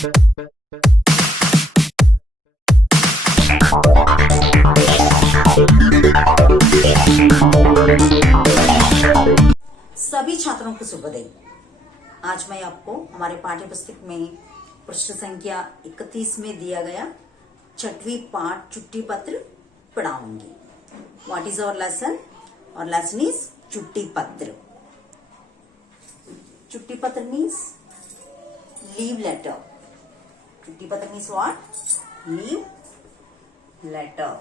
सभी छात्रों को शुभोदय। आज मैं आपको हमारे पाठ्य पुस्तक में पृष्ठ संख्या 31 में दिया गया छठवीं पाठ चुट्टी पत्र पढ़ाऊंगी। What is our lesson? और लेसन इज चुट्टी पत्र। चुट्टी पत्र मीन्स लीव लेटर। चुट्टी पत्र मीन्स व्हाट? Leave letter.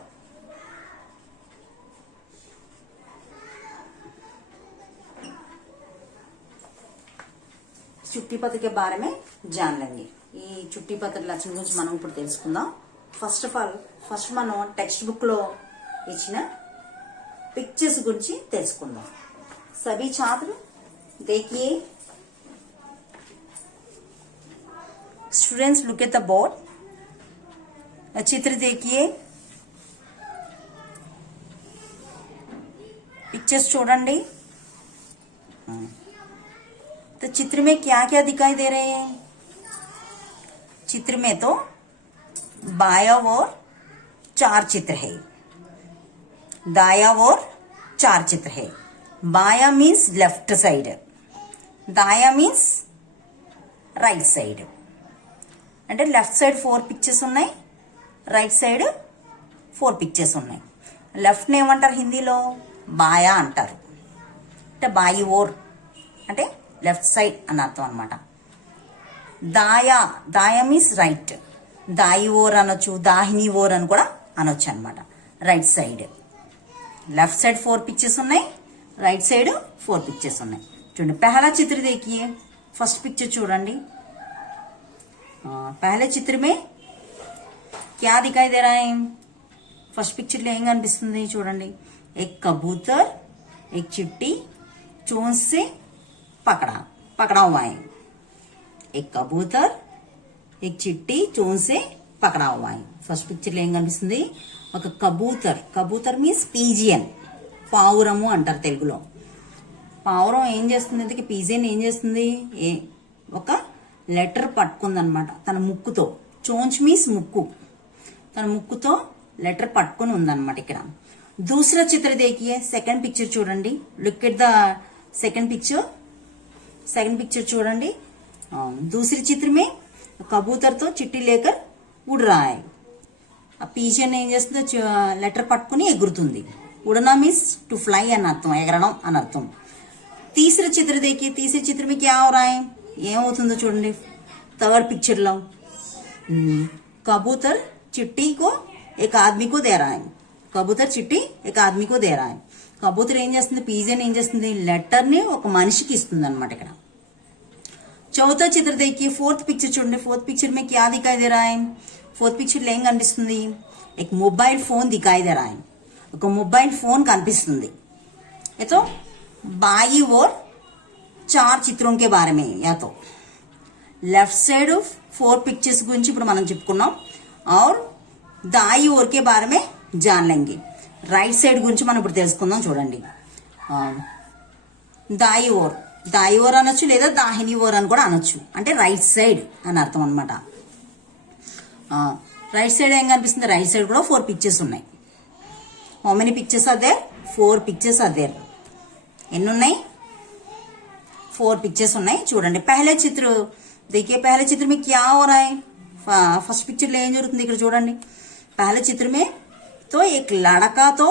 చుట్టి పత్ర के बारे में जान लेंगे। ఈ చుట్టి పత్ర లెసన్ గురించి మనం ఇప్పుడు తెలుసుకుందాం। ఫస్ట్ మనం టెక్స్ట్ బుక్ లో ఇచ్చిన పిక్చర్స్ గురించి తెలుసుకుందాం। सभी छात्र देखिए, students look at the board. चित्र देखिए, पिक्चर्स చూడండి। तो चित्र में क्या क्या दिखाई दे रहे हैं? चित्र में तो बाया और 4 चित्र है, दाया और 4 चित्र है। बाया मीन्स लेफ्ट साइड, दाया मीन्स రైట్ సైడ్। అంటే లెఫ్ట్ సైడ్ 4 పిక్చర్స్ ఉన్నాయి, రైట్ సైడ్ 4 పిక్చర్స్ ఉన్నాయి। లెఫ్ట్ ని ఏమంటారు హిందీలో? బాయా అంటారు। అంటే బాయి ఓర్ అంటే లెఫ్ట్ సైడ్ అని అర్థం అనమాట। దాయా మీన్స్ రైట్, దాయి ఓర్ అనొచ్చు, దాహిని ఓర్ అని కూడా అనొచ్చు అనమాట। Right side, left side 4 pictures ఉన్నాయి, రైట్ సైడ్ 4 పిక్చర్స్ ఉన్నాయి। చూడండి, पहला चित्र देखिए। फर्स्ट पिक्चर చూడండి। पहले चित्र में क्या दिखाई दे रहा है? फर्स्ट पिक्चर లో ఏం కనిపిస్తుంది చూడండి। एक कबूतर एक चिट्टी चोंच से पकड़ा हुआ है। एक कबूतर एक चिट्टी चोंच से पकड़ा हुआ है। फर्स्ट पिक्चर లో ఏం కనిపిస్తుంది? ఒక కబూతర్ మీన్స్ పీజియన్, పావురము అంటారు తెలుగులో। పావురం ఏం చేస్తుంది అంటే పీజియన్ ఏం చేస్తుంది? ఒక లెటర్ పట్టుకుందనమాట తన ముక్కుతో। చోంచ్ మీన్స్ ముక్కు, తన ముక్కుతో లెటర్ పట్టుకుని ఉందన్నమాట ఇక్కడ। दूसरा चित्र देखिए, सेकंड पिक्चर చూడండి। Look at the second picture చూడండి। दूसरे चित्र में कबूतर तो चिट्ठी लेकर उड़ रहा है। ఆ పీజియన్ ఏం చేస్తుంది? లెటర్ పట్టుకుని ఎగురుతుంది। उड़ना मीन्स टू फ्लाई అని అర్థం, ఎగరడం అని అర్థం। तीसरा चित्र देखिए, तीसरे चित्र में क्या हो रहा है? ఏమవుతుందో చూడండి। థర్డ్ పిక్చర్ లో कबूतर चिट्ठी को एक आदमी को दे रहा है। కబూతర్ చిట్టి ఒక ఆద్మీకో దే రहा है। కబూతర్ ఏం చేస్తుంది? పీజియన్ ఏం చేస్తుంది? లెటర్ ని ఒక మనిషికి ఇస్తుంది అనమాట ఇక్కడ। చౌथा चित्र देखिए, फोर्थ पिक्चर చూడండి। फोर्थ पिक्चर में क्या दिखाई दे रहा है? फोर्थ पिक्चर లో ఏం కనిపిస్తుంది? एक मोबाइल फोन दिखाई दे रहा है। ఒక మొబైల్ ఫోన్ కనిపిస్తుంది। ये तो बाई और 4 चित्रों के बारे में। या तो लेफ्ट साइड 4 पिक्चर्स గురించి ఇప్పుడు మనం చెప్పుకున్నాం। और दाई ओर के बारे में जान लेंगे। రైట్ సైడ్ గురించి మనం ఇప్పుడు తెలుసుకుందాం చూడండి। దాయి ఓర్ అనొచ్చు, లేదా దాహిని ఓర్ అని కూడా అనొచ్చు। అంటే రైట్ సైడ్ అని అర్థం అనమాట। రైట్ సైడ్ ఏం కనిపిస్తుంది? రైట్ సైడ్ కూడా 4 పిక్చర్స్ ఉన్నాయి। How many pictures are there? 4 pictures are there. ఎన్ని ఉన్నాయి? 4 పిక్చర్స్ ఉన్నాయి చూడండి। पहले चित्र देखिए, पहले चित्र में क्या हो रहा है? फर्स्ट पिक्चर లో ఏం జరుగుతుంది ఇక్కడ చూడండి। पहले चित्र में तो एक लड़का तो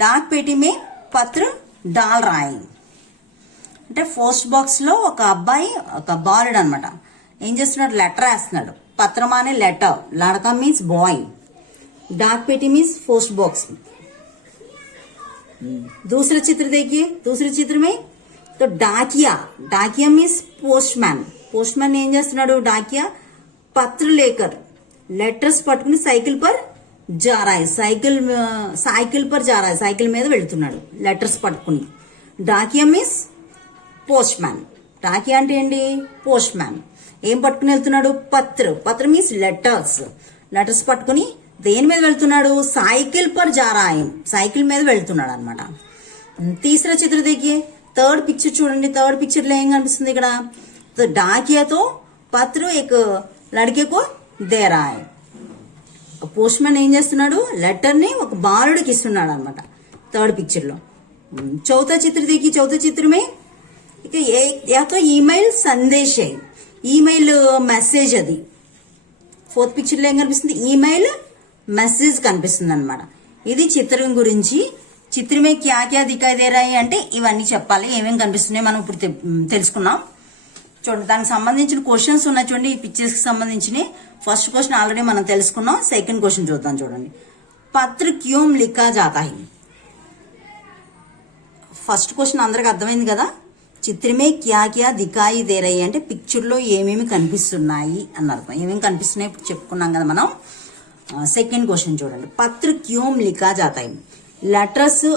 डाक पेटी में पत्र डाल रहा है। అంటే పోస్ట్ బాక్స్ లో ఒక అబ్బాయి, ఒక బాలుడు అనమాట, ఏం చేస్తున్నాడు? లెటర్ వేస్తున్నాడు। పత్రం అనే లెటర్, లड़का మీన్స్ బాయ్, डाक पेटी मीन्स पोस्ट बॉक्स। दूसरा चित्र देखिए, दूसरे चित्र में तो डाकिया मीन्स पोस्टमैन। पोस्टमैन ఏం చేస్తున్నాడు? डाकिया पत्र लेकर लेटर्स పట్టుకుని సైకిల్ पर जा रहा है। साइकिल पर जा रहा है, साइकिल మీద వెళ్తున్నాడు లెటర్స్ పట్టుకుని। डाकिया मीन्स పోస్ట్మ్యాన్। डाकिया అంటే ఏంటి? పోస్ట్మ్యాన్। ఏం పట్టుకుని వెళ్తున్నాడు? పత్ర మీన్స్ లెటర్స్ పట్టుకుని దేని మీద వెళ్తున్నాడు? साइकिल पर जा रहा है, సైకిల్ మీద వెళ్తున్నాడు అనమాట। तीसरा चित्र देखिए, థర్డ్ పిక్చర్ చూడండి। థర్డ్ పిక్చర్ లో ఏం కనిపిస్తుంది ఇక్కడ? डाकिया तो పత్ర ఏక లड़के को दे रहा है. పోస్ట్ మ్యాన్ ఏం చేస్తున్నాడు, లెటర్ ని ఒక బాలుడికి ఇస్తున్నాడు అనమాట థర్డ్ పిక్చర్ లో. చౌथा चित्र देखिए. चौथे चित्र में या तो ईमेल संदेश है, ఈమెయిల్ మెసేజ్. అది ఫోర్త్ పిక్చర్ లో ఏం కనిపిస్తుంది, ఈమెయిల్ మెసేజ్ కనిపిస్తుంది అనమాట. ఇది చిత్రం గురించి. చిత్రమే క్యా క్యా దికాయి దే రహా హై అంటే ఇవన్నీ చెప్పాలి, ఏమేమి కనిపిస్తున్నాయి మనం ఇప్పుడు తెలుసుకున్నాం. చూడండి, దానికి సంబంధించిన క్వశ్చన్స్ ఉన్నాయి చూడండి, ఈ పిక్చర్స్ కి సంబంధించినవి. ఫస్ట్ క్వశ్చన్ ఆల్రెడీ మనం తెలుసుకున్నాం. సెకండ్ క్వశ్చన్ చూద్దాం. చూడండి, పత్ర క్యోం లిఖా జాతా హై. ఫస్ట్ క్వశ్చన్ అందరికి అర్థమైంది కదా. చిత్రమే క్యా క్యా దికాయి దే రహీ అంటే పిక్చర్ లో ఏమేమి కనిపిస్తున్నాయి అని అర్థం. ఏమేమి కనిపిస్తున్నాయి ఇప్పుడు చెప్పుకున్నాం కదా మనం. సెకండ్ క్వశ్చన్ చూడండి, పత్ర క్యోం లిఖా జాతా హై. లెటర్స్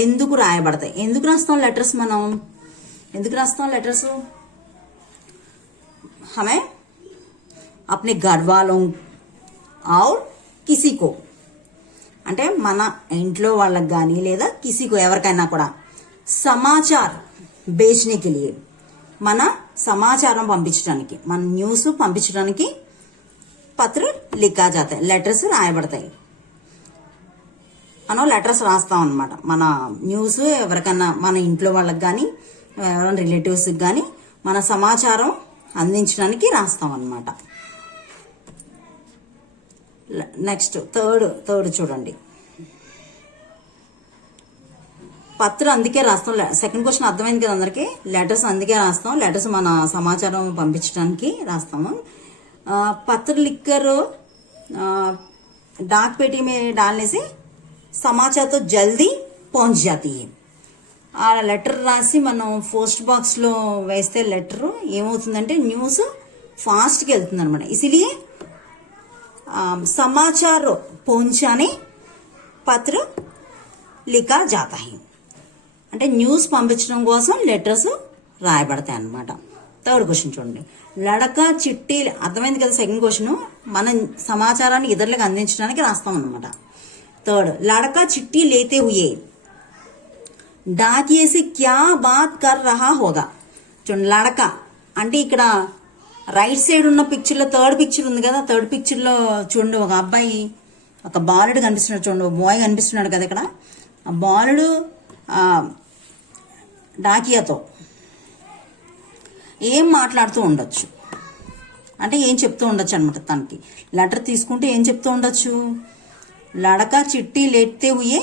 ఎందుకు రాయబడతాయి? ఎందుకు రాస్తాం లెటర్స్? మనం ఎందుకు రాస్తాం లెటర్స్? हमें अपने घर वालों और किसी को అంటే మన ఇంట్లో వాళ్ళకి కానీ లేదా కిసికో ఎవరికైనా కూడా సమాచార్ బేచనేకి లియే, మన సమాచారం పంపించడానికి, మన న్యూస్ పంపించడానికి పత్ర లిఖా జాతా హై, లెటర్స్ రాయబడతాయి. మనం లెటర్స్ రాస్తాం అనమాట. మన న్యూస్ ఎవరికైనా, మన ఇంట్లో వాళ్ళకి కానీ ఎవరైనా రిలేటివ్స్కి కానీ మన సమాచారం అందించడానికి రాస్తాం అన్నమాట. నెక్స్ట్ థర్డ్ చూడండి, పత్ర అందుకే రాస్తాం. సెకండ్ క్వశ్చన్ అర్థమైంది కదా అందరికి. లెటర్స్ అందుకే రాస్తాం, లెటర్స్ మన సమాచారం పంపించడానికి రాస్తాము. పత్ర లిక్కర్ डाक पेटी में डालने से समाचार तो जल्दी पहुंच जाती है. ఆ లెటర్ రాసి మనం పోస్ట్ బాక్స్ లో వేస్తే లెటర్ ఏమవుతుందంటే న్యూస్ ఫాస్ట్ గా వెళ్తుంది అనమాట. ఇసిలియే సమాచార్ పहुंचाने పత్ర లిఖా జాతా హై అంటే న్యూస్ పంపించడం కోసం లెటర్స్ రాయబడతాయి అన్నమాట. థర్డ్ క్వశ్చన్ చూడండి, లడక చిట్టి. అర్థమైంది కదా సెకండ్ క్వశ్చన్. మన సమాచారాన్ని ఇతరులకు అందించడానికి రాస్తాం అనమాట. థర్డ్, లడక చిట్టి లేతే హుయే डाकिये से क्या बात कर रहा होगा. చూడండి, లడక అంటే ఇక్కడ రైట్ సైడ్ ఉన్న పిక్చర్ లో థర్డ్ పిక్చర్ ఉంది కదా. థర్డ్ పిక్చర్ లో చూడండి, ఒక అబ్బాయి, ఒక బాలుడు కనిపిస్తున్నాడు. చూడండి, ఒక బాయ్ కనిపిస్తున్నాడు కదా ఇక్కడ. ఆ బాలుడు డాకియాతో ఏం మాట్లాడుతూ ఉండొచ్చు అంటే ఏం చెప్తూ ఉండొచ్చు అనమాట. తనకి లెటర్ తీసుకుంటే ఏం చెప్తూ ఉండొచ్చు, లడక చిట్టి లేతే హుయే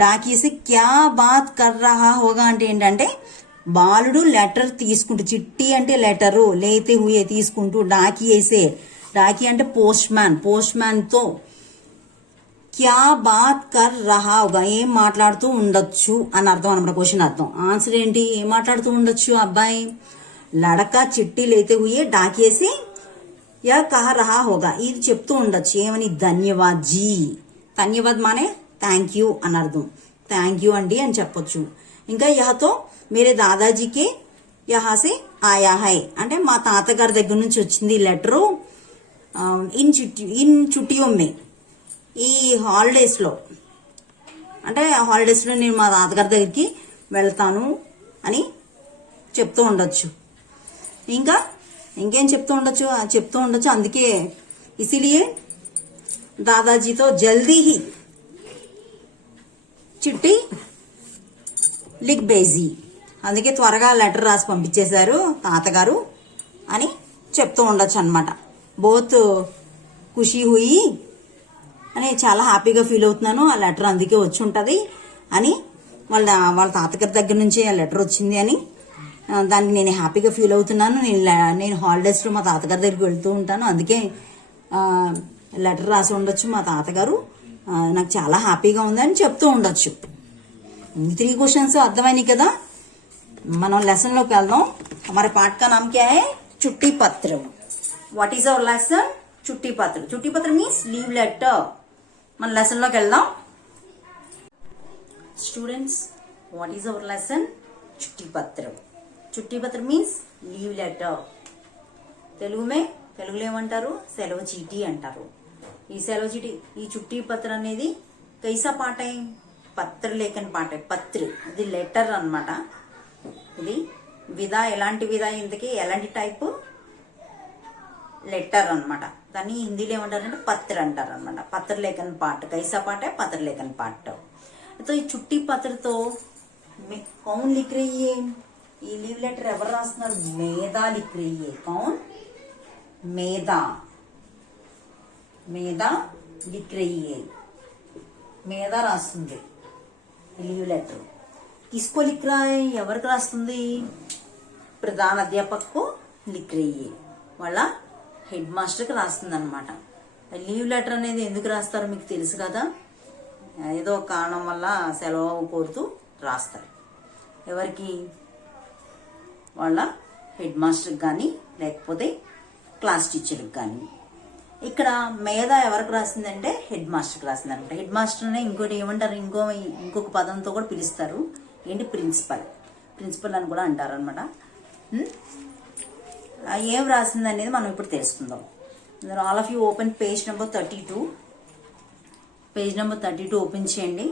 డాకీ సే క్యా బాత్ కర్ రహా హోగా అంటే ఏంటంటే బాలుడు లెటర్ తీసుకుంటూ, చిట్టి అంటే లెటరు, లేతే హుయే తీసుకుంటూ, డాకీ వేసే, డాకీ అంటే పోస్ట్ మ్యాన్ తో క్యా బాత్ కర్ రహా హోగా ఏం మాట్లాడుతూ ఉండొచ్చు అని అర్థం అనమాట. క్వశ్చన్ అర్థం. ఆన్సర్ ఏంటి, ఏం మాట్లాడుతూ ఉండొచ్చు అబ్బాయి? లడక చిట్టి లేతే హుయే డాకీ వేసి యా కహ రహా హోగా, ఇది చెప్తూ ఉండొచ్చు. ఏమని, ధన్యవాద్ జీ. ధన్యవాద్ మానే థ్యాంక్ యూ అని అర్థం. థ్యాంక్ యూ అండి అని చెప్పొచ్చు. ఇంకా యహతో మేరే దాదాజీకి యహాసే ఆయా హై అంటే మా తాతగారి దగ్గర నుంచి వచ్చింది లెటరు. ఇన్ చుట్టియో మే, ఈ హాలిడేస్ లో అంటే హాలిడేస్ లో నేను మా తాతగారి దగ్గరికి వెళ్తాను అని చెప్తూ ఉండొచ్చు. ఇంకేం చెప్తూ ఉండొచ్చు. అందుకే ఇసిలియే దాదాజీతో జల్దీ హీ చిట్టి లిక్ బేజీ, అందుకే త్వరగా లెటర్ రాసి పంపించేశారు తాతగారు అని చెప్తూ ఉండొచ్చు అనమాట. బోత్ ఖుషి హుయి అని, చాలా హ్యాపీగా ఫీల్ అవుతున్నాను, ఆ లెటర్ అందుకే వచ్చి ఉంటుంది అని, వాళ్ళ తాతగారి దగ్గర నుంచి ఆ లెటర్ వచ్చింది అని, దానికి నేను హ్యాపీగా ఫీల్ అవుతున్నాను. నేను హాలిడేస్లో మా తాతగారి దగ్గరికి వెళ్తూ ఉంటాను, అందుకే లెటర్ రాసి ఉండొచ్చు మా తాతగారు, నాకు చాలా హ్యాపీగా ఉందని చెప్తూ ఉండొచ్చు. ఈ 3 క్వశ్చన్స్ అర్థమైనాయి కదా. మనం లెసన్ లోకి వెళ్దాం. हमारे पाठ का नाम क्या है, चिट्ठी पत्र. व्हाट इज अवर लेसन, चिट्ठी पत्र. चिट्ठी पत्र मीन्स लीव लेटर. మన లెసన్ లోకి వెళ్దాం. Students, what is our lesson, చిట్టి పత్ర. చిట్టి పత్ర మీన్స్ లీవ్ లెటర్. తెలుగులో ఏమంటారు, సెలవు చీటీ అంటారు. ఈ సెలవు చీటీ, ఈ చిట్టి పత్ర అనేది కైసా పాట है, పత్ర లేఖన్ పాట है. పత్ర ఇది లెటర్ అన్నమాట. ఇది విధా, ఎలాంటి విధా, ఇంతకీ ఎలాంటి టైప్, లెటర్ అనమాట. దాన్ని హిందీలో ఏమంటారంటే పత్ర అంటారు అనమాట. పత్ర లేఖన్ పాठ कैसा पाठ है पत्र लेखन पाठ. तो ఈ చుట్టి పత్రతో कौन लिख रही है, ఈ లీవ్ లెటర్ ఎవరు రాస్తున్నారు, మేధా లిఖ్ రही है. कौन, మేధా. మేధా లిఖ్ రही है, మేధా రాస్తుంది లీవ్ లెటర్. किसको लिख रहा है, ఎవరికి రాస్తుంది, ప్రధాన అధ్యాపకు లిఖ్ రही है, వాళ్ళ హెడ్ మాస్టర్కి రాస్తుంది అనమాట. లీవ్ లెటర్ అనేది ఎందుకు రాస్తారో మీకు తెలుసు కదా, ఏదో కారణం వల్ల సెలవు కోరుతూ రాస్తారు. ఎవరికి, వాళ్ళ హెడ్ మాస్టర్కి కానీ లేకపోతే క్లాస్ టీచర్కి కానీ. ఇక్కడ మేధా ఎవరికి రాసిందంటే హెడ్ మాస్టర్కి రాసింది అనమాట. హెడ్ మాస్టర్నే ఇంకోటి ఏమంటారు, ఇంకొక పదంతో కూడా పిలుస్తారు, ఏంటి, ప్రిన్సిపల్. ప్రిన్సిపల్ అని కూడా అంటారు అనమాట. ఏం రాసింది అనేది మనం ఇప్పుడు తెలుసుకుందాం. All of you open page number 32. Page number 32 open చేయండి.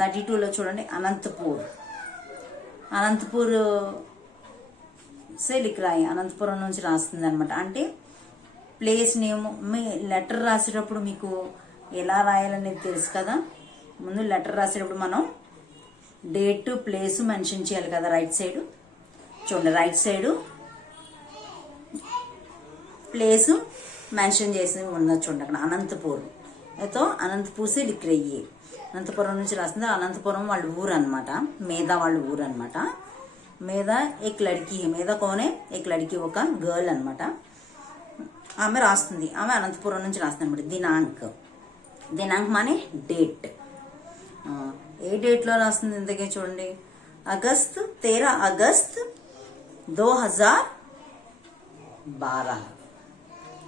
32లో చూడండి, అనంతపూర్. అనంతపూర్ సే లిఖ్ రాయి, అనంతపురం నుంచి రాస్తుంది అనమాట. అంటే ప్లేస్ నేమ్. మీ లెటర్ రాసేటప్పుడు మీకు ఎలా రాయాలనేది తెలుసు కదా. ముందు లెటర్ రాసేటప్పుడు మనం డేట్ ప్లేస్ మెన్షన్ చేయాలి కదా. రైట్ సైడ్ చూడండి, రైట్ సైడ్ ప్లేస్ మెన్షన్ చేసి ఉన్నది చూడండి అక్కడ, అనంతపూర్. అయితే అనంతపూర్ సే లిఖ్ రही है, అనంతపురం నుంచి రాస్తుంది. అనంతపురం వాళ్ళ ఊరు అనమాట, మేధా వాళ్ళ ఊరు అనమాట. మేధా ఏక్ లడికి, మేధా కోనే ఏక్ లడికి, ఒక గర్ల్ అనమాట. ఆమె రాస్తుంది, ఆమె అనంతపురం నుంచి రాస్తుంది అనమాట. దినాంక్, దినాంక్ మానే డేట్. ఏ డేట్లో రాస్తుంది ఇంతకే చూడండి, అగస్త్ 13 అగస్త్ 2012.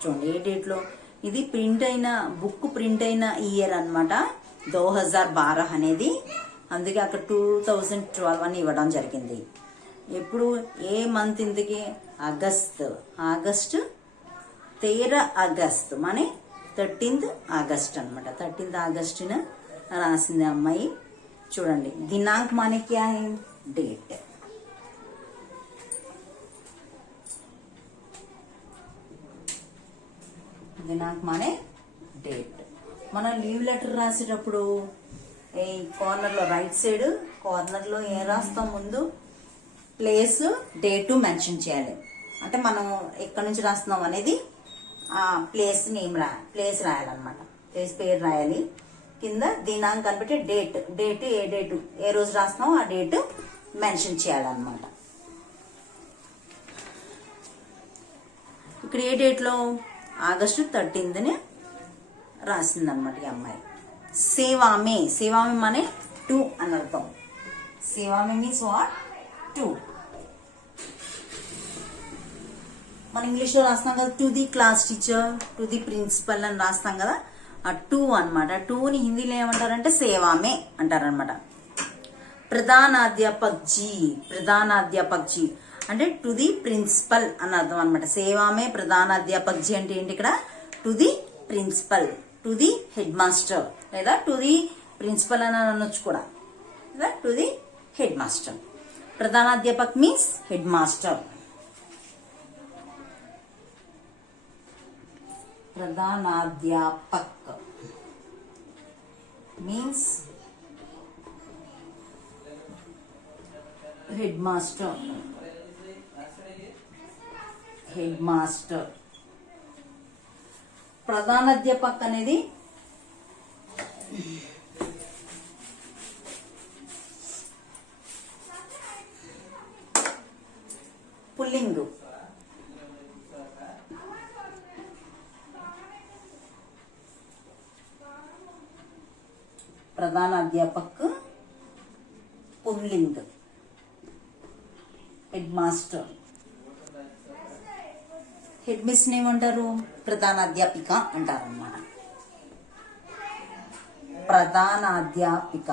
చూడండి ఏ డేట్లో. ఇది ప్రింట్ అయిన బుక్, ప్రింట్ అయిన ఇయర్ అనమాట 2012 అనేది. అందుకే అక్కడ 2012 అని ఇవ్వడం జరిగింది. ఎప్పుడు, ఏ మంత్ ఇంతకి, ఆగస్ట్. ఆగస్ట్ 13 అగస్ట్ మానే 13th ఆగస్ట్ అనమాట. 13th ఆగస్టున రాసింది అమ్మాయి. చూడండి, దినాంక్ మానే క్యా హై, డేట్. దినాంక్ మానే డేట్. మనం లీవ్ లెటర్ రాసేటప్పుడు ఈ కార్నర్లో, రైట్ సైడ్ కార్నర్లో ఏం రాస్తాం, ముందు ప్లేస్ డేటు మెన్షన్ చేయాలి. అంటే మనం ఎక్కడి నుంచి రాస్తున్నాం అనేది ఆ ప్లేస్ నేమ్ ప్లేస్ రాయాలన్నమాట. ప్లేస్ పేరు రాయాలి. కింద దినాంక్ కనిపెట్టి డేట్, డేట్ ఏ డేటు, ఏ రోజు రాస్తున్నాం ఆ డేటు మెన్షన్ చేయాలన్నమాట. ఇక్కడ ఏ డేట్లో, ఆగస్టు 13th రాసిందనమాట ఈ అమ్మాయి. సేవామే, సేవామే మానే 2 అని అర్థం. సేవామే మీన్స్ వాట్, 2. మన ఇంగ్లీష్లో రాస్తాం కదా, to the class teacher, to the principal అని రాస్తాం కదా, ఆ 2 అనమాట. 2ని హిందీలో ఏమంటారంటే సేవామే అంటారనమాట. ప్రధానాధ్యాపక్ జీ, ప్రధానాధ్యాపక్ జీ అంటే టు ది ప్రిన్సిపల్ అని అర్థం అనమాట. సేవామే ప్రధానాధ్యాపక్ జీ అంటే ఏంటి, ఇక్కడ to the principal, to the head master, లేదా టు ది ప్రిన్సిపల్ అని అనొచ్చు కూడా, లేదా టు ది హెడ్ మాస్టర్. ప్రధానాధ్యాపక్ మీన్స్ హెడ్ మాస్టర్. ప్రధానాధ్యాపక్ means head master. Head master. ప్రధానాధ్యాపక్ అనేది పుల్లింగ్. ప్రధానాధ్యాపక్ పుల్లింగ్, హెడ్ మాస్టర్. హెడ్ మిస్ ఏమంటారు, ప్రధానాధ్యాపిక అంటారు అన్నమాట. ప్రధానాధ్యాపిక.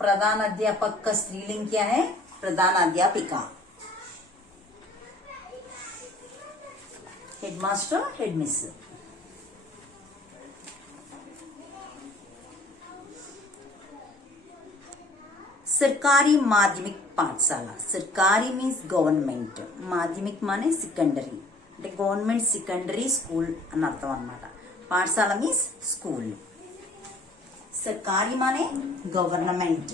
प्रधानाध्यापक का स्त्रीलिंग क्या है, प्रधानाध्यापिका. हेडमास्टर, हेडमिस. सरकारी माध्यमिक पाठशाला. सरकारी मीन्स गवर्नमेंट, माध्यमिक माने सेकेंडरी అంటే గవర్నమెంట్ సెకండరీ స్కూల్ అని అర్థం అన్నమాట. పాఠశాల మీన్స్ స్కూల్. सरकारी माने गवर्नमेंट.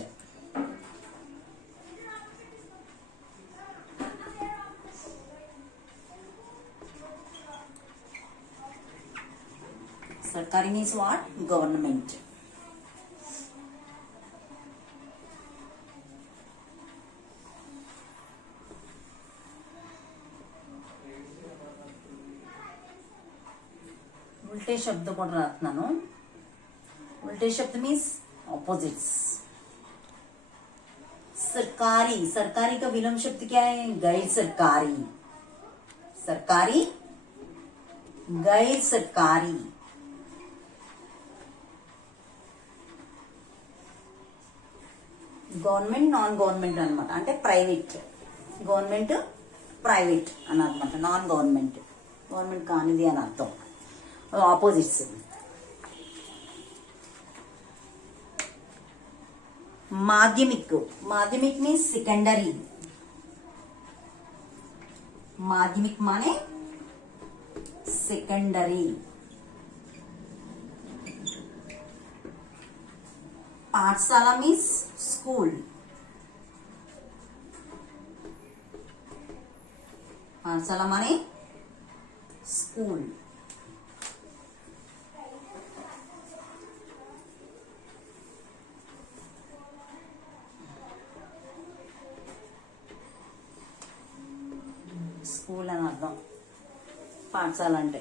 सरकारी means what? Government. उल्टे शब्द కూడా రాస్తున్నాను. उल्टे शब्द मीन्स ऑपोजिट्स. सरकारी, सरकारी का विलोम शब्द क्या है? गैर सरकारी. सरकारी, गैर सरकारी. గవర్నమెంట్ నాన్ గవర్నమెంట్ అనమాట. అంటే ప్రైవేట్, గవర్నమెంట్ ప్రైవేట్ అని అనమాట. నాన్ గవర్నమెంట్, గవర్నమెంట్ కానిది అని అర్థం. ఆపోజిట్స్. माध्यमिक, माध्यमिक मीन्स सेकेंडरी. माध्यमिक माने सेकेंडरी. पाठशाला मीन्स स्कूल. पाठशाला माने स्कूल. స్కూల్ అని అర్థం. పాఠశాల అంటే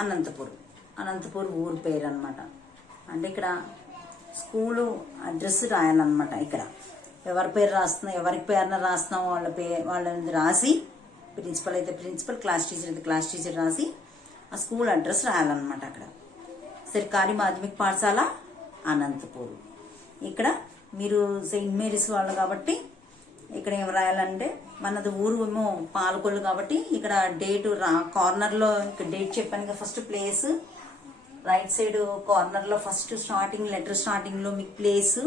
అనంతపూర్. అనంతపూర్ ఊరు పేరు అనమాట. అంటే ఇక్కడ స్కూలు అడ్రస్ రాయాలన్నమాట. ఇక్కడ ఎవరి పేరు రాస్తున్నాం, ఎవరికి పేరున రాస్తున్నాం వాళ్ళని రాసి, ప్రిన్సిపల్ అయితే ప్రిన్సిపల్, క్లాస్ టీచర్ అయితే క్లాస్ టీచర్ రాసి ఆ స్కూల్ అడ్రస్ రాయాలన్నమాట. అక్కడ సర్కారీ మాధ్యమిక పాఠశాల అనంతపూర్. ఇక్కడ మీరు సెయింట్ మేరీస్ వాళ్ళు కాబట్టి ఇక్కడ ఏం రాయాలంటే, మనది ఊరు ఏమో పాలకొల్లు కాబట్టి ఇక్కడ డేట్ కార్నర్లో ఇక్కడ డేట్ చెప్పాను కదా. ఫస్ట్ ప్లేస్ రైట్ సైడ్ కార్నర్లో ఫస్ట్ స్టార్టింగ్ లెటర్ స్టార్టింగ్లో మీకు ప్లేస్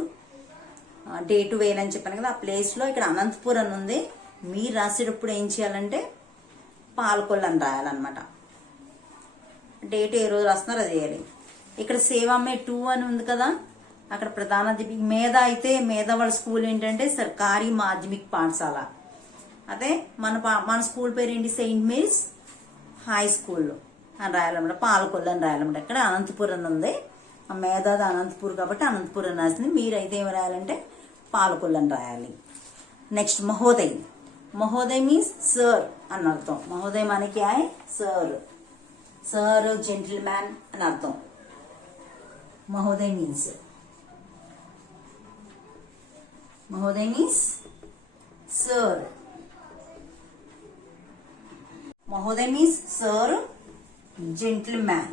డేటు వేయాలని చెప్పాను కదా. ఆ ప్లేస్లో ఇక్కడ అనంతపూర్ అని ఉంది. మీరు రాసేటప్పుడు ఏం చేయాలంటే పాలకొల్లు అని రాయాలన్నమాట. డేట్ ఏ రోజు రాస్తున్నారో అది వేయాలి. ఇక్కడ సేవామే 2 అని ఉంది కదా, అక్కడ ప్రధాన మేధ అయితే మేధ వాళ్ళ స్కూల్ ఏంటంటే సర్కారీ మాధ్యమిక పాఠశాల. అదే మన స్కూల్ పేరు ఏంటి? సెయింట్ మేరీస్ హై స్కూల్ అని రాయాలన్నమాట. పాలకొల్లు అని రాయాలన్నమాట. ఇక్కడ అనంతపూర్ అని ఉంది. ఆ మేధాది అనంతపూర్ కాబట్టి అనంతపూర్ అని రాసింది. మీరైతే ఏమి రాయాలంటే పాలకొల్లు అని రాయాలి. నెక్స్ట్ మహోదయ్. మహోదయ్ మీన్స్ సర్ అని అర్థం. మహోదయ్ మానే క్యా high? Sir. Sir gentle man అని అర్థం. మహోదయ్ మీన్స్ महोदय मीन्स सर. महोदय मीन्स सर, जेंटलमैन.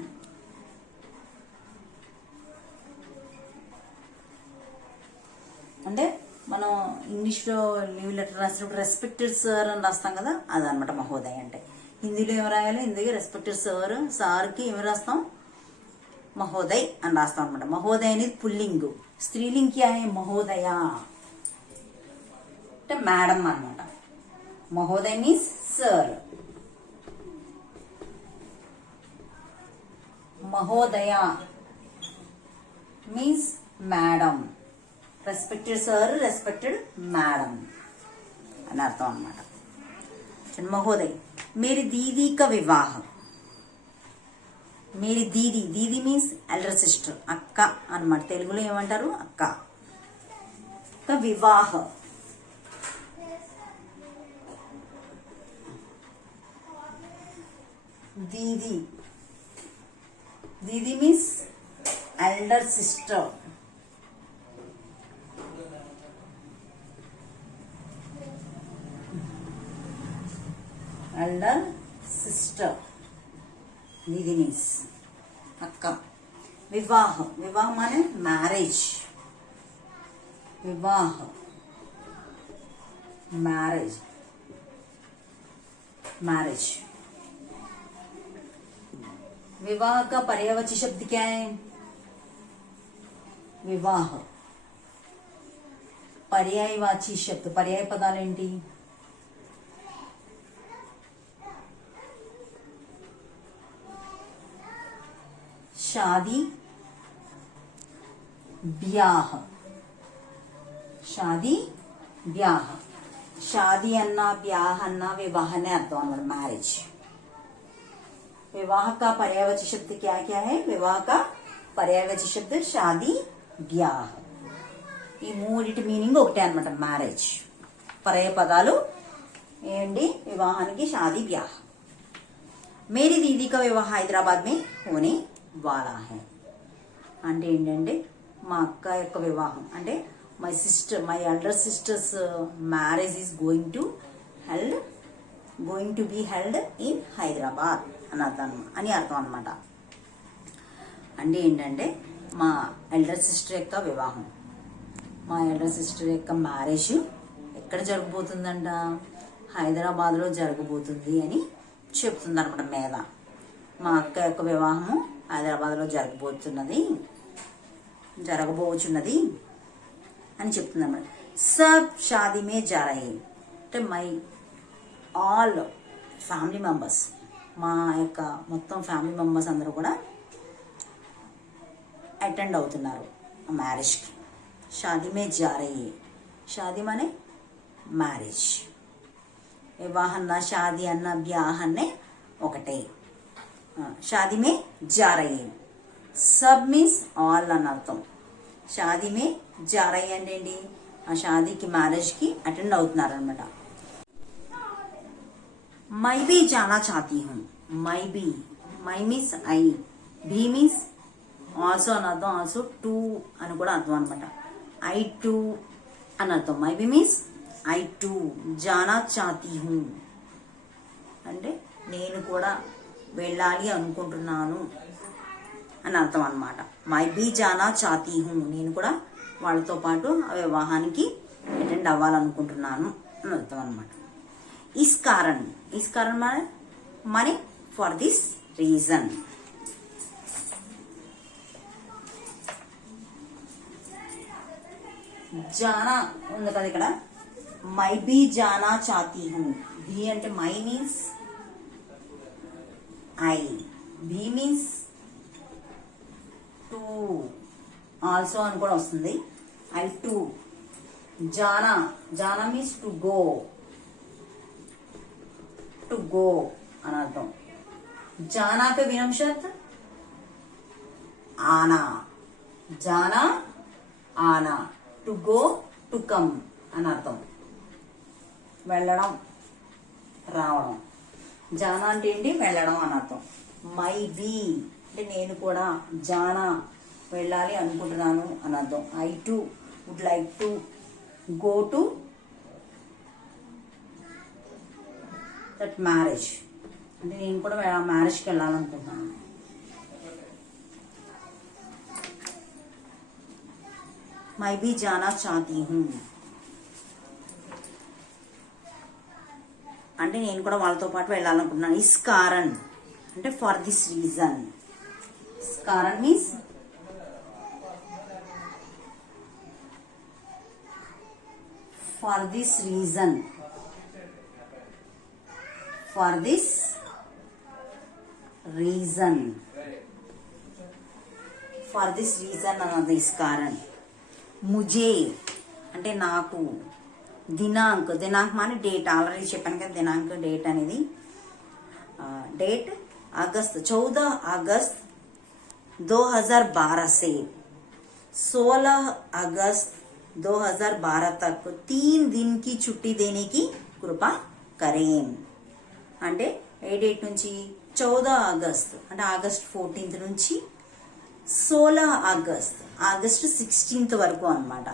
అంటే మనం ఇంగ్లీష్లో లీవ్ లెటర్ రాసినప్పుడు రెస్పెక్టెడ్ సార్ అని రాస్తాం కదా, అదనమాట మహోదయ్ అంటే. హిందీలో ఏమి రాయాలి? హిందీకి రెస్పెక్టెడ్ సార్, సార్కి ఏమి రాస్తాం? మహోదయ్ అని రాస్తాం అనమాట. మహోదయ్ అనేది పుల్లింగ్. స్త్రీలింగ్ క్యా హై? మహోదయ అంటే మేడం అనమాట. మహోదయ్ మీన్స్ సర్. మహోదయ means madam. Respected sir, respected madam అని అర్థం అనమాట. మహోదయ్. మేరీ దీదీ కా వివాహ. మేరీ దీదీ, దీదీ మీన్స్ ఎల్డర్ సిస్టర్, అక్క అనమాట. తెలుగులో ఏమంటారు? అక్క. వివాహ. दीदी, दीदी means elder sister. Elder sister दीदी मीन्स अक्का. विवाह. विवाह माने मैरिज. विवाह मैरिज. मैरिज. विवाह का पर्यायवाची शब्द क्या है? विवाह. పర్యాయవాచి శబ్ద పర్యాయ పదాలు ఏంటి? शादी ब्याह, शादी ब्याह, शादी अन्ना ब्याह अन्ना विवाह ने अर्थम अन्नమాట मैरिज। विवाह का पर्यायवाची शब्द क्या क्या है? विवाह का पर्यायवाची शब्द शादी ब्याह। ఈ మూడిటి మీనింగ్ ఒకటే అన్నమాట మ్యారేజ్। పర్యాయ పదాలు ఏంటి? వివాహానికి షాదీ బ్యాహ్। మేరీ దీదీ కా వివాహ హైదరాబాద్ మే హోనే వాలా హై అంటే ఏంటంటే మా అక్క యొక్క వివాహం అంటే my elder sisters marriage is going to be held in Hyderabad అని అర్థం అనమాట। అంటే ఏంటంటే మా ఎల్డర్ సిస్టర్ యొక్క వివాహం, మా ఎల్డర్ సిస్టర్ యొక్క మ్యారేజ్ ఎక్కడ జరగబోతుందంట? హైదరాబాద్లో జరగబోతుంది అని చెప్తుంది అనమాట మీద। మా అక్క యొక్క వివాహము హైదరాబాద్లో జరగబోచున్నది అని చెప్తుంది అన్నమాట। సబ్ షాదీ మే జా రహే అంటే మై ఆల్ ఫ్యామిలీ మెంబర్స్, మా యొక్క మొత్తం ఫ్యామిలీ మెంబర్స్ అందరూ కూడా అటెండ్ అవుతున్నారు ఆ మ్యారేజ్కి। షాదీ మే జా రహే, షాదీ మానే మ్యారేజ్, వివాహ అన్న షాదీ అన్న బ్యాహ్ అన్నే ఒకటే। షాదీ మే జా రహే, సబ్ మీన్స్ ఆల్ అని అర్థం। షాదీ మే జా రహే అంటే ఏంటి? ఆ షాదీకి మ్యారేజ్కి అటెండ్ అవుతున్నారు అనమాట। మై బీ జానా చాతీ హూ, మై మీన్స్ ఐ, బీ మీన్స్ ఆల్సో అని అర్థం, ఆల్సో టూ అని కూడా అర్థం అనమాట। ఐ టూ అని అర్థం। మై బీ మీన్స్ ఐ టూ, జానా చాతీ హూ అంటే నేను కూడా వెళ్ళాలి అనుకుంటున్నాను అని అర్థం అనమాట। మై బీ జానా చాతీ హూ, నేను కూడా వాళ్ళతో పాటు ఆ వివాహానికి అటెండ్ అవ్వాలనుకుంటున్నాను అని అర్థం అనమాట। ఇస్ కారణ్ మానే ఫర్ దిస్ రీజన్। జానా ఉంది కదా ఇక్కడ, మై బీ జానా చాతీ హూ, బీ అంటే మై మీన్స్ ఐ, బీ మీన్స్ టూ, ఆల్సో అని కూడా వస్తుంది। ఐ టూ, జానా మీన్స్ టు గో అని అర్థం। జానా కా వినమ్ శబ్ద్ ఆనా, జానా ఆనా, టు గో టు కమ్ అని అర్థం, వెళ్ళడం రావడం। జానా అంటే ఏంటి? వెళ్ళడం అని అర్థం। మై బీ అంటే నేను కూడా, జానా వెళ్ళాలి అనుకుంటున్నాను అని అర్థం। I too would like to go to that marriage అంటే నేను కూడా మ్యారేజ్కి వెళ్ళాలనుకుంటున్నాను। మై బీ జానా చాతీ హూ అంటే నేను కూడా వాళ్ళతో పాటు వెళ్ళాలనుకుంటున్నాను। ఇస్ కారణ్ అంటే ఫర్ దిస్ రీజన్, కారణ్ means for this reason, for this reason అన్నది ఇస్ కారణ్। ముజే అంటే నాకు, దినాంక్ మానే డేట్, ఆల్రెడీ చెప్పాను కదా దినాంక్ డేట్ అనేది, डेट अगस्त 14 अगस्त 2012 से 16 अगस्त 2012 तक 3 दिन की छुट्टी देने की कृपा करें అంటే ఏ డేట్ నుంచి 14 ఆగస్ట్ అంటే ఆగస్ట్ 14th నుంచి 16 ఆగస్ట్ 16th వరకు అన్నమాట।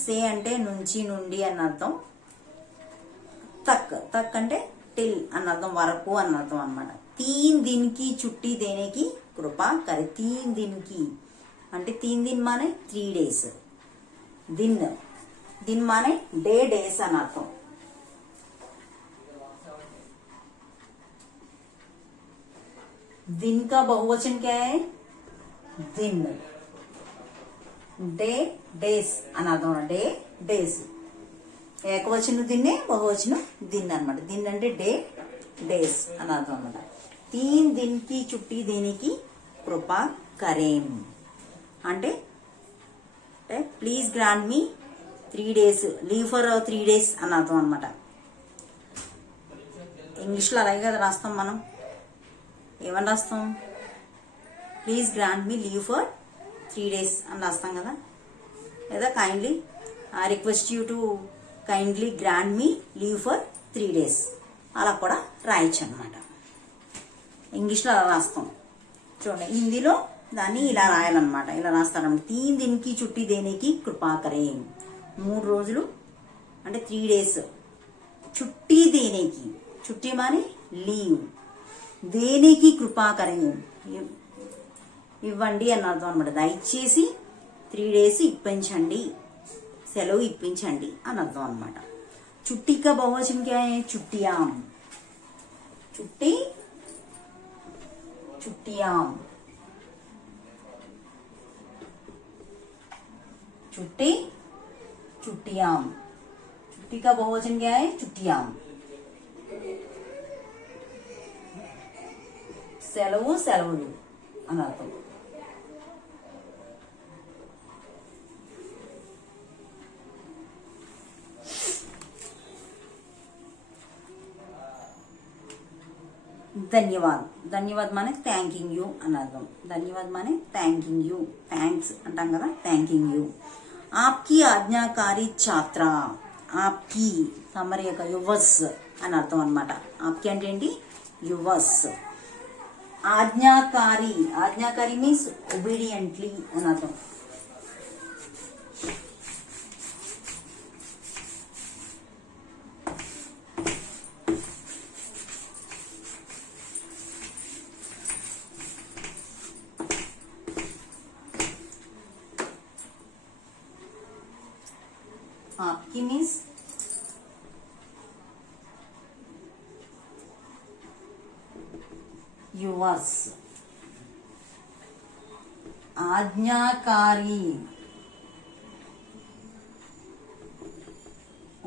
సే అంటే నుంచి నుండి అని అర్థం, తక్ అంటే టిల్ అని అర్థం, వరకు అని అర్థం అన్నమాట। 3 दिन की छुट्टी देने की कृपा करे, 3 दिन की అంటే 3 दिन माने 3 days, दिन माने डेज అని అర్థం। दिन का बहुवचन क्या है? दिन, डे डेज అని అర్థం। డేస్. ఏకవచనం దిన్నే, బహువచనం దిన్ అనమాట. దిన్ అంటే డే, డేస్ అని అర్థం అనమాట. 3 दिन की छुट्टी देने की कृपा करें అంటే please grant me 3 days leave for 3 days అని అర్థం అనమాట. ఇంగ్లీష్లో అలాగే కదా రాస్తాం మనం. ఏమని రాస్తాం? Please grant me leave for 3 days అని రాస్తాం కదా. లేదా kindly request you to kindly grant me leave for 3 days అలా కూడా రాయొచ్చు అనమాట. ఇంగ్లీష్లో అలా రాస్తాం. చూడండి, హిందీలో దాన్ని ఇలా రాయాలన్నమాట. ఇలా రాస్తారన్నమాట. 3 दिन की छुट्टी देने की कृपा करें. 3 రోజులు అంటే 3 days छुट्टी देने की, छुट्टी माने లీవ్, देने की कृपा करें ఇవ్వండి అని అర్థం అనమాట. దయచేసి 3 days ఇప్పించండి, సెలవు ఇప్పించండి అని అర్థం అనమాట. छुट्टी का बहुवचन क्या है? छुट्टियां. छुट्टी, छुट्टियां. छुट्टी, छुट्टियां. छुट्टी का बहुवचन क्या है? छुट्टियां. సెలవు, సెలవులు అని అర్థం. ధన్యవాద్. ధన్యవాద్ మానే థ్యాంకింగ్ యూ అని అర్థం. ధన్యవాద్ మానే థ్యాంకింగ్ యూ, థ్యాంక్స్ అంటాం కదా, థ్యాంకింగ్ యూ. ఆప్కి ఆజ్ఞాకారి ఛాత్ర. ఆప్కి తమరి యొక్క యువస్ అని అర్థం అనమాట. ఆప్కి అంటే ఏంటి? యువస్. ఆజ్ఞాకారి, ఆజ్ఞాకారి మీన్స్ ఒబీడియంట్లీ అని అర్థం. आपकी मीन्स yours. ఆజ్ఞాకారి,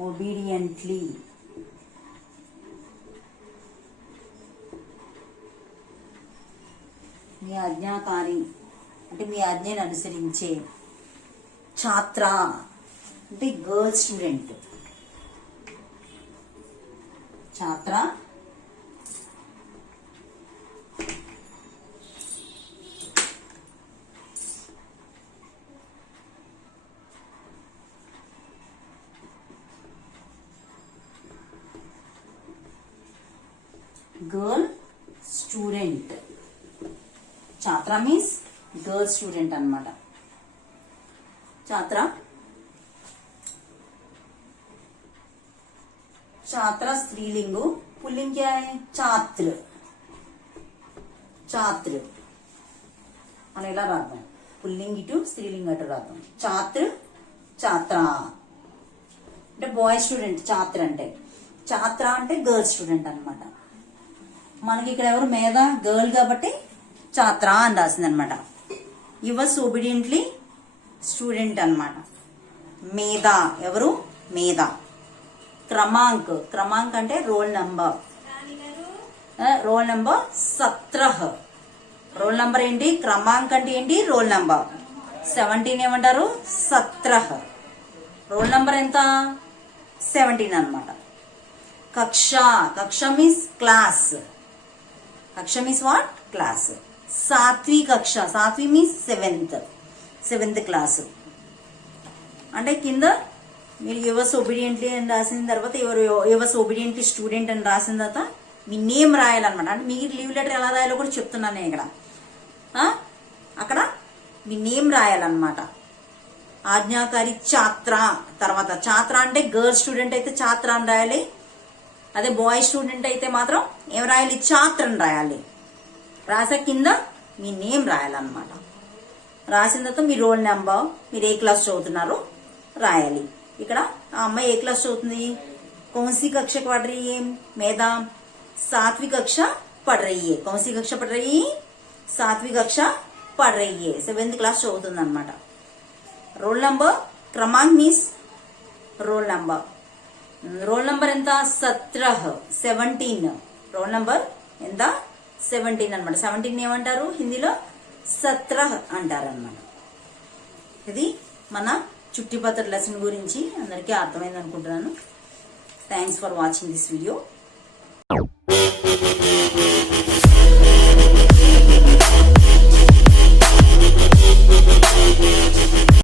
obediently. మీ ఆజ్ఞాకారి అంటే మీ ఆజ్ఞను అనుసరించే. ఛాత్ర అంటే గర్ల్ స్టూడెంట్. ఛాత్ర, గర్ల్ స్టూడెంట్. ఛాత్ర మీన్స్ గర్ల్ స్టూడెంట్ అన్నమాట. ఛాత్ర, छात्रा स्त्रीलिंग. पुल्लिंग क्या है? छात्र. छात्र అని ఇలా రాద్దాం. పుల్లింగ్ ఇటు, స్త్రీలింగ్ అటు రాద్దాం. ఛాత్ర, ఛాత్ర అంటే బాయ్ స్టూడెంట్. ఛాత్ర అంటే, ఛాత్ర అంటే గర్ల్ స్టూడెంట్ అనమాట. మనకి ఇక్కడ ఎవరు? మేధ గర్ల్ కాబట్టి ఛాత్ర అని రాసింది అనమాట. యువస్ ఒబీడియంట్లీ స్టూడెంట్ అనమాట. మేధ ఎవరు? మేధ. क्रमांक, क्रमांक అంటే role number. Roll number 17. Roll number ఏంటి? క్రమాంక్ అంటే ఏంటి? Roll number. 17 ఏమంటారు? 17. రోల్ నంబర్ ఎంత? 17 అన్నమాట. కక్ష, కక్ష మీన్స్ క్లాస్. కక్ష మీన్స్ వాట్? క్లాస్. సాత్వి కక్ష, సాత్వి మీన్స్ 7th క్లాస్. అంటే కింద మీరు యువర్స్ ఒబీడియంట్లీ అని రాసిన తర్వాత యువర్స్ ఒబీడియంట్లీ స్టూడెంట్ అని రాసిన తర్వాత మీ నేమ్ రాయాలన్నమాట. అంటే మీరు లీవ్ లెటర్ ఎలా రాయాలో కూడా చెప్తున్నాను నేను ఇక్కడ. అక్కడ మీ నేమ్ రాయాలన్నమాట. ఆజ్ఞాకారి ఛాత్ర. తర్వాత ఛాత్ర అంటే గర్ల్ స్టూడెంట్ అయితే ఛాత్ర అని రాయాలి. అదే బాయ్ స్టూడెంట్ అయితే మాత్రం ఏం రాయాలి? ఛాత్ర అని రాయాలి. రాసే కింద మీ నేమ్ రాయాలన్నమాట. రాసిన తర్వాత మీ రోల్ నెంబర్, మీరు ఏ క్లాస్ చదువుతున్నారో రాయాలి. ఇక్కడ ఆ అమ్మాయి ఏ క్లాస్ చదువుతుంది? కౌన్సీ కక్ష పढ़ रही है? మేధా 7वीं कक्षा पढ़ रही है. कौन सी कक्षा पढ़ रही है? 7वीं कक्षा पढ़ रही है. 7th क्लास చదువుతుంది అన్నమాట. రోల్ నంబర్, క్రమాంక్ means roll number. Roll number ఎంత? 17. రోల్ నంబర్ ఎంత? 17 అనమాట. 17 ఏమంటారు హిందీలో? 17 అంటారు అనమాట. ఇది మన చుట్టిపత్ర లెసన్ గురించి అందరికీ అర్థమైంది అనుకుంటున్నాను. Thanks for watching this video.